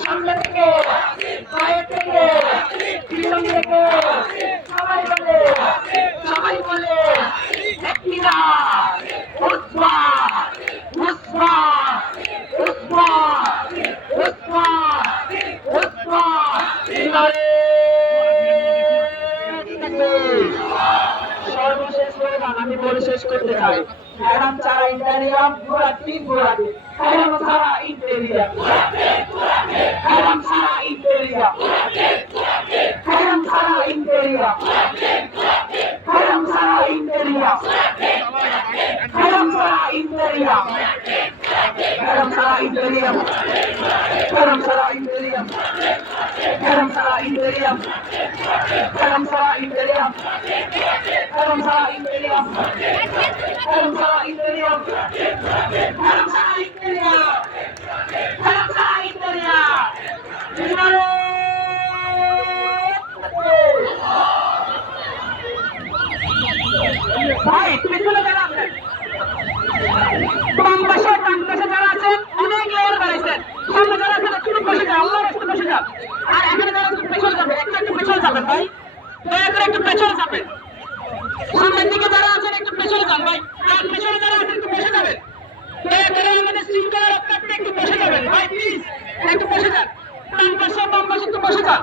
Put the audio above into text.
সামনে থেকে বাইরে থেকে পিছন থেকে সবাই বলে একটি না উসমান উসমান উসমান উসমান উসমান সর্বশেষ স্লোগান আমি বলে শেষ করতে চাই হ্যারাম ছাড়া ইন্টারিয়াম ঘোরাটি ঘোরাটি হ্যারাম ছাড়া ইন্টেরিয়াম হ্যারাম ছাড়া ইন্টেরিয়াম হ্যারাম ছাড়া ইন্টেরিয়াম হ্যারাম ছাড়া ইন্টেরিয়াম হ্যারাম ছাড়া ইন্টেরিয়াম হ্যারাম ছাড়া ইন্টেরিয়াম হ্যারাম ছাড়া ইন্টেরিয়াম হ্যারাম ছাড়া ইন্টেরিয়াম হ্যারাম ছাড়া ইন্টেরিয়াম হ্যারাম ছাড়া ইন্টেরিয়াম হ্যারাম ছাড়া ইন্টেরিয়াম হ্যারাম ছাড়া ইন্টেরিয়াম হ্যারাম ছাড়া ইন্টেরিয়াম ভাই পিছনে যারা আছেন বাম পাশে ডান পাশে যারা আছেন অনেক লেয়ার বাড়াইছেন সামনে যারা আছেন একটু বসে যান আল্লাহর রাস্তায় বসে যান আর এখানে যারা একটু পেছনে যাবেন একটু পেছনে যাবেন ভাই দয়া করে একটু পেছনে যাবেন সামনের দিকে যারা আছেন একটু পেছনে যান ভাই আর পেছনে যারা আছেন একটু বসে যাবেন দয়া করে আমাদের শৃঙ্খলা রক্ষার্থে একটু বসে যাবেন ভাই প্লিজ একটু বসে যান ডান পাশে বাম পাশে একটু বসে যান